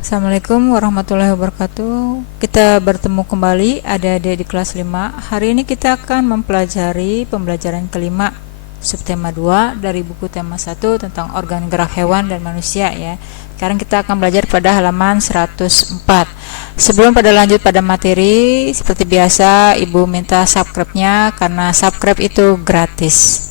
Assalamualaikum warahmatullahi wabarakatuh. Kita bertemu kembali adik-adik di kelas 5. Hari ini kita akan mempelajari pembelajaran kelima subtema 2 dari buku tema 1 tentang organ gerak hewan dan manusia ya. Sekarang kita akan belajar pada halaman 104. Sebelum pada lanjut pada materi, seperti biasa Ibu minta subscribe-nya karena subscribe itu gratis.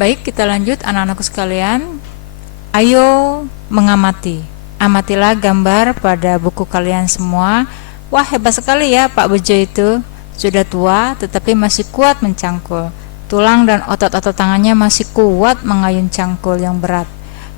Baik, kita lanjut anak-anakku sekalian. Ayo mengamati. Amatilah gambar pada buku kalian semua. Wah, hebat sekali ya Pak Bejo itu. Sudah tua tetapi masih kuat mencangkul. Tulang dan otot-otot tangannya masih kuat mengayun cangkul yang berat.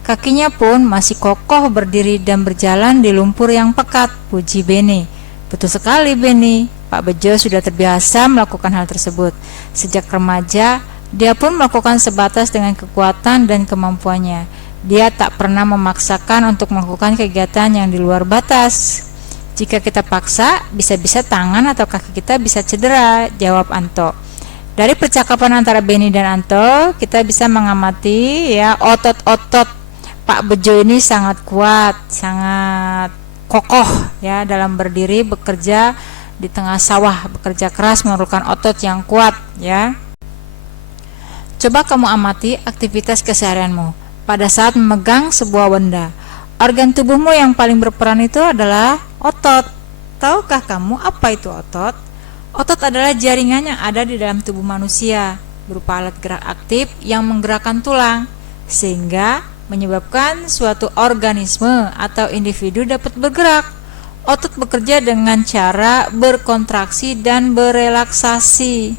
Kakinya pun masih kokoh berdiri dan berjalan di lumpur yang pekat. Puji Beni. Betul sekali Beni. Pak Bejo sudah terbiasa melakukan hal tersebut. Sejak remaja, dia pun melakukan sebatas dengan kekuatan dan kemampuannya. Dia tak pernah memaksakan untuk melakukan kegiatan yang di luar batas. Jika kita paksa, bisa-bisa tangan atau kaki kita bisa cedera, jawab Anto. Dari percakapan antara Beni dan Anto, kita bisa mengamati ya otot-otot Pak Bejo ini sangat kuat, sangat kokoh ya dalam berdiri, bekerja di tengah sawah, bekerja keras memerlukan otot yang kuat ya. Coba kamu amati aktivitas keseharianmu pada saat memegang sebuah benda. Organ tubuhmu yang paling berperan itu adalah otot. Tahukah kamu apa itu otot? Otot adalah jaringan yang ada di dalam tubuh manusia, berupa alat gerak aktif yang menggerakkan tulang, sehingga menyebabkan suatu organisme atau individu dapat bergerak. Otot bekerja dengan cara berkontraksi dan berelaksasi.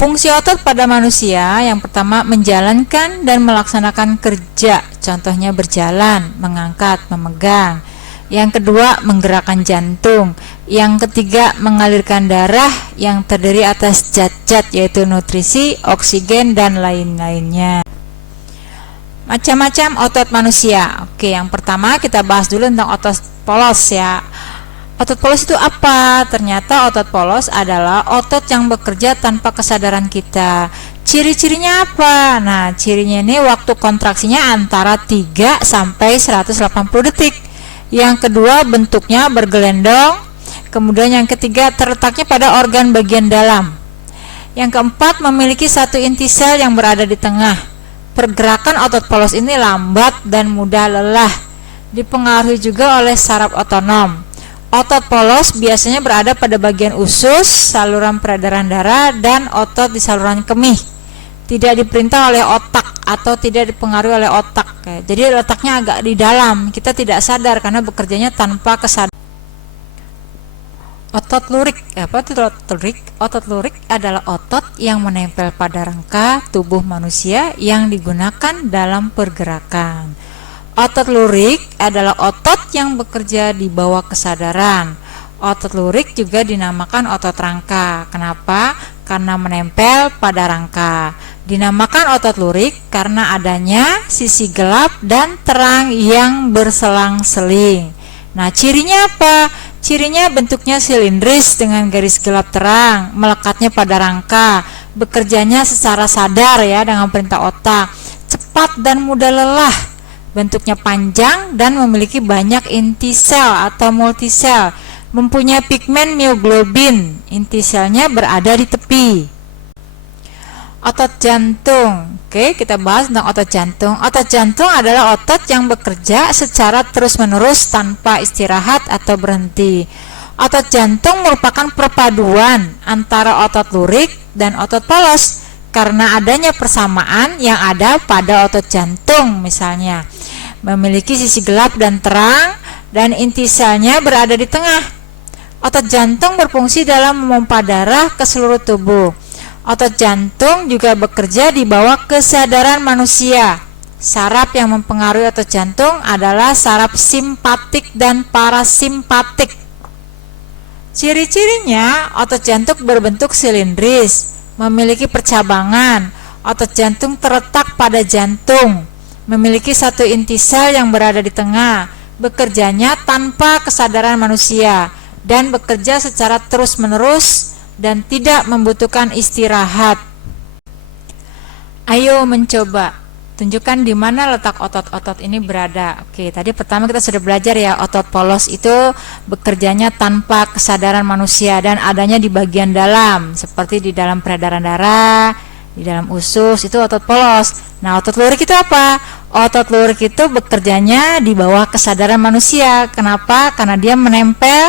Fungsi otot pada manusia yang pertama menjalankan dan melaksanakan kerja, contohnya berjalan, mengangkat, memegang. Yang kedua menggerakkan jantung. Yang ketiga mengalirkan darah yang terdiri atas zat-zat yaitu nutrisi, oksigen, dan lain-lainnya. Macam-macam otot manusia. Oke, yang pertama kita bahas dulu tentang otot polos ya. Otot polos itu apa? Ternyata otot polos adalah otot yang bekerja tanpa kesadaran kita. Ciri-cirinya apa? Nah, cirinya ini waktu kontraksinya antara 3 sampai 180 detik. Yang kedua bentuknya bergelendong. Kemudian yang ketiga terletaknya pada organ bagian dalam. Yang keempat memiliki satu inti sel yang berada di tengah. Pergerakan otot polos ini lambat dan mudah lelah. Dipengaruhi juga oleh saraf otonom. Otot polos biasanya berada pada bagian usus, saluran peredaran darah, dan otot di saluran kemih. Tidak diperintah oleh otak atau tidak dipengaruhi oleh otak. Jadi letaknya agak di dalam, kita tidak sadar karena bekerjanya tanpa kesadaran. Otot lurik, apa itu otot lurik? Otot lurik adalah otot yang menempel pada rangka tubuh manusia yang digunakan dalam pergerakan. Otot lurik adalah otot yang bekerja di bawah kesadaran. Otot lurik juga dinamakan otot rangka. Kenapa? Karena menempel pada rangka. Dinamakan otot lurik karena adanya sisi gelap dan terang yang berselang-seling. Nah, cirinya apa? Cirinya bentuknya silindris dengan garis gelap terang, melekatnya pada rangka, bekerjanya secara sadar ya dengan perintah otak, cepat dan mudah lelah. Bentuknya panjang dan memiliki banyak inti sel atau multisel. Mempunyai pigmen mioglobin. Inti selnya berada di tepi. Otot jantung. Oke, kita bahas tentang otot jantung. Otot jantung adalah otot yang bekerja secara terus-menerus tanpa istirahat atau berhenti. Otot jantung merupakan perpaduan antara otot lurik dan otot polos karena adanya persamaan yang ada pada otot jantung misalnya. Memiliki sisi gelap dan terang dan inti selnya berada di tengah. Otot jantung berfungsi dalam memompa darah ke seluruh tubuh. Otot jantung juga bekerja di bawah kesadaran manusia. Saraf yang mempengaruhi otot jantung adalah saraf simpatik dan parasimpatik. Ciri-cirinya otot jantung berbentuk silindris, memiliki percabangan. Otot jantung terletak pada jantung. Memiliki satu inti sel yang berada di tengah, bekerjanya tanpa kesadaran manusia. dan bekerja secara terus-menerus dan tidak membutuhkan istirahat. Ayo mencoba. Tunjukkan di mana letak otot-otot ini berada. Oke, tadi pertama kita sudah belajar ya, otot polos itu bekerjanya tanpa kesadaran manusia dan adanya di bagian dalam, seperti di dalam peredaran darah, di dalam usus, itu otot polos. Nah, otot lurik itu apa? Otot lurik itu bekerjanya di bawah kesadaran manusia. Kenapa? Karena dia menempel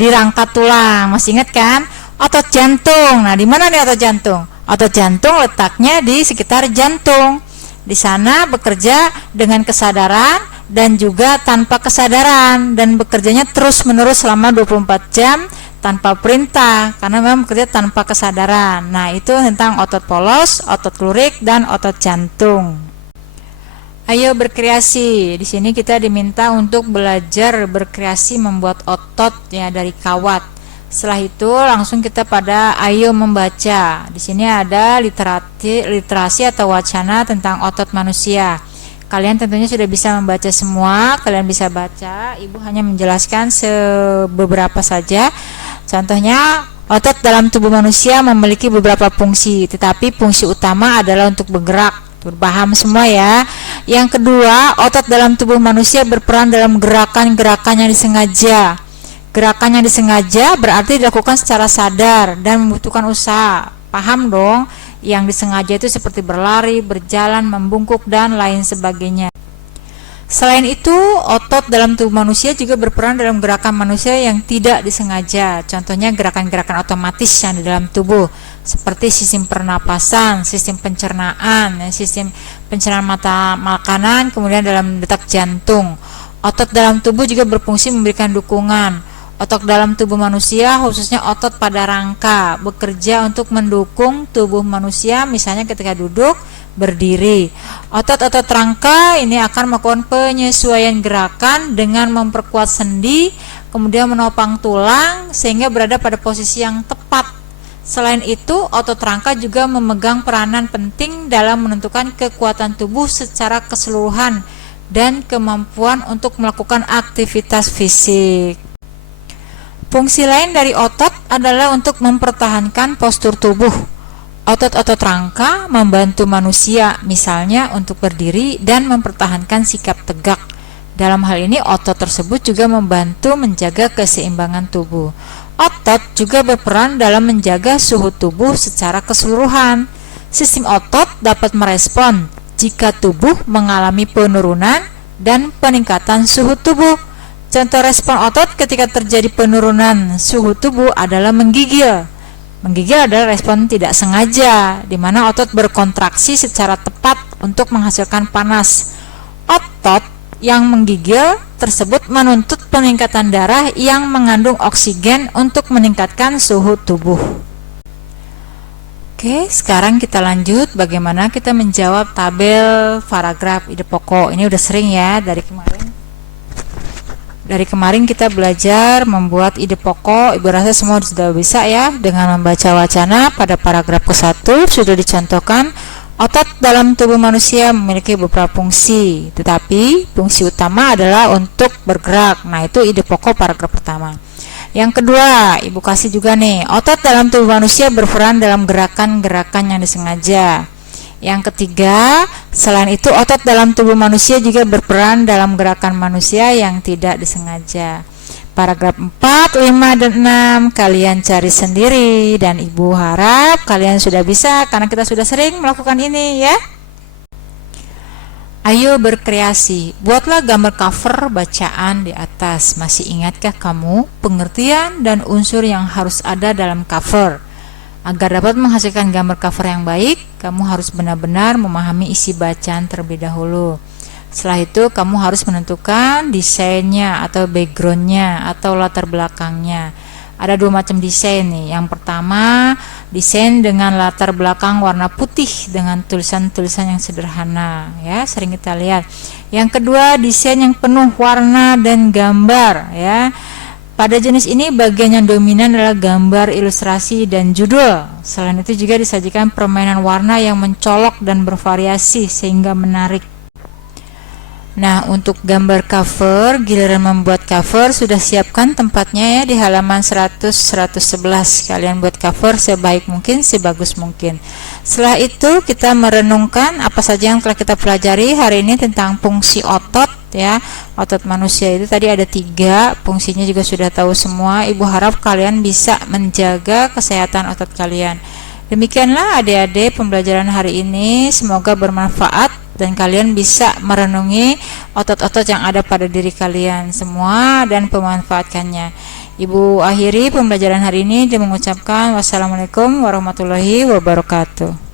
di rangka tulang. Masih ingat kan? Otot jantung. Nah, di mana nih otot jantung? Otot jantung letaknya di sekitar jantung. Di sana bekerja dengan kesadaran dan juga tanpa kesadaran, dan bekerjanya terus-menerus selama 24 jam tanpa perintah, karena memang bekerja tanpa kesadaran. Nah, itu tentang otot polos, otot lurik, dan otot jantung. Ayo berkreasi. Di sini kita diminta untuk belajar berkreasi membuat otot ya dari kawat. Setelah itu langsung kita pada ayo membaca. Di sini ada literasi atau wacana tentang otot manusia. Kalian tentunya sudah bisa membaca semua, kalian bisa baca. Ibu hanya menjelaskan beberapa saja. Contohnya, otot dalam tubuh manusia memiliki beberapa fungsi, tetapi fungsi utama adalah untuk bergerak. Paham semua ya. Yang kedua, otot dalam tubuh manusia berperan dalam gerakan-gerakan yang disengaja. Gerakan yang disengaja berarti dilakukan secara sadar dan membutuhkan usaha. Paham dong? Yang disengaja itu seperti berlari, berjalan, membungkuk, dan lain sebagainya. Selain itu, otot dalam tubuh manusia juga berperan dalam gerakan manusia yang tidak disengaja. Contohnya gerakan-gerakan otomatis yang di dalam tubuh, seperti sistem pernapasan, sistem pencernaan, sistem pencernaan makanan, kemudian dalam detak jantung. Otot dalam tubuh juga berfungsi memberikan dukungan. Otot dalam tubuh manusia, khususnya otot pada rangka, bekerja untuk mendukung tubuh manusia, misalnya ketika duduk, berdiri. Otot-otot rangka ini akan melakukan penyesuaian gerakan dengan memperkuat sendi, kemudian menopang tulang sehingga berada pada posisi yang tepat. Selain itu, otot rangka juga memegang peranan penting dalam menentukan kekuatan tubuh secara keseluruhan dan kemampuan untuk melakukan aktivitas fisik. Fungsi lain dari otot adalah untuk mempertahankan postur tubuh. Otot-otot rangka membantu manusia, misalnya untuk berdiri dan mempertahankan sikap tegak. Dalam hal ini, otot tersebut juga membantu menjaga keseimbangan tubuh. Otot juga berperan dalam menjaga suhu tubuh secara keseluruhan. Sistem otot dapat merespon jika tubuh mengalami penurunan dan peningkatan suhu tubuh. Contoh respon otot ketika terjadi penurunan suhu tubuh adalah menggigil. Menggigil adalah respon tidak sengaja, di mana otot berkontraksi secara tepat untuk menghasilkan panas. Otot yang menggigil tersebut menuntut peningkatan darah yang mengandung oksigen untuk meningkatkan suhu tubuh. Oke, sekarang kita lanjut bagaimana kita menjawab tabel paragraf ide pokok. Ini udah sering ya dari kemarin. Dari kemarin kita belajar membuat ide pokok. Ibu rasa semua sudah bisa ya. Dengan membaca wacana pada paragraf ke-1 sudah dicontohkan otot dalam tubuh manusia memiliki beberapa fungsi, tetapi fungsi utama adalah untuk bergerak. Nah, itu ide pokok paragraf pertama. Yang kedua, ibu kasih juga nih, otot dalam tubuh manusia berperan dalam gerakan-gerakan yang disengaja. Yang ketiga, selain itu otot dalam tubuh manusia juga berperan dalam gerakan manusia yang tidak disengaja. Paragraf 4, 5, dan 6 kalian cari sendiri, dan ibu harap kalian sudah bisa karena kita sudah sering melakukan ini ya. Ayo berkreasi, buatlah gambar cover bacaan di atas. Masih ingatkah kamu pengertian dan unsur yang harus ada dalam cover? Agar dapat menghasilkan gambar cover yang baik, kamu harus benar-benar memahami isi bacaan terlebih dahulu. Setelah itu, kamu harus menentukan desainnya atau backgroundnya atau latar belakangnya. Ada dua macam desain nih. Yang pertama, desain dengan latar belakang warna putih dengan tulisan-tulisan yang sederhana, ya, sering kita lihat. Yang kedua, desain yang penuh warna dan gambar, ya. Pada jenis ini bagian yang dominan adalah gambar, ilustrasi, dan judul. Selain itu juga disajikan permainan warna yang mencolok dan bervariasi sehingga menarik. Nah, untuk gambar cover, giliran membuat cover sudah siapkan tempatnya ya di halaman 100-111. Kalian buat cover sebaik mungkin, sebagus mungkin. Setelah itu kita merenungkan apa saja yang telah kita pelajari hari ini tentang fungsi otot ya. Otot manusia itu tadi ada 3, fungsinya juga sudah tahu semua. Ibu harap kalian bisa menjaga kesehatan otot kalian. Demikianlah adik-adik pembelajaran hari ini, semoga bermanfaat dan kalian bisa merenungi otot-otot yang ada pada diri kalian semua dan memanfaatkannya. Ibu akhiri pembelajaran hari ini dengan mengucapkan wassalamualaikum warahmatullahi wabarakatuh.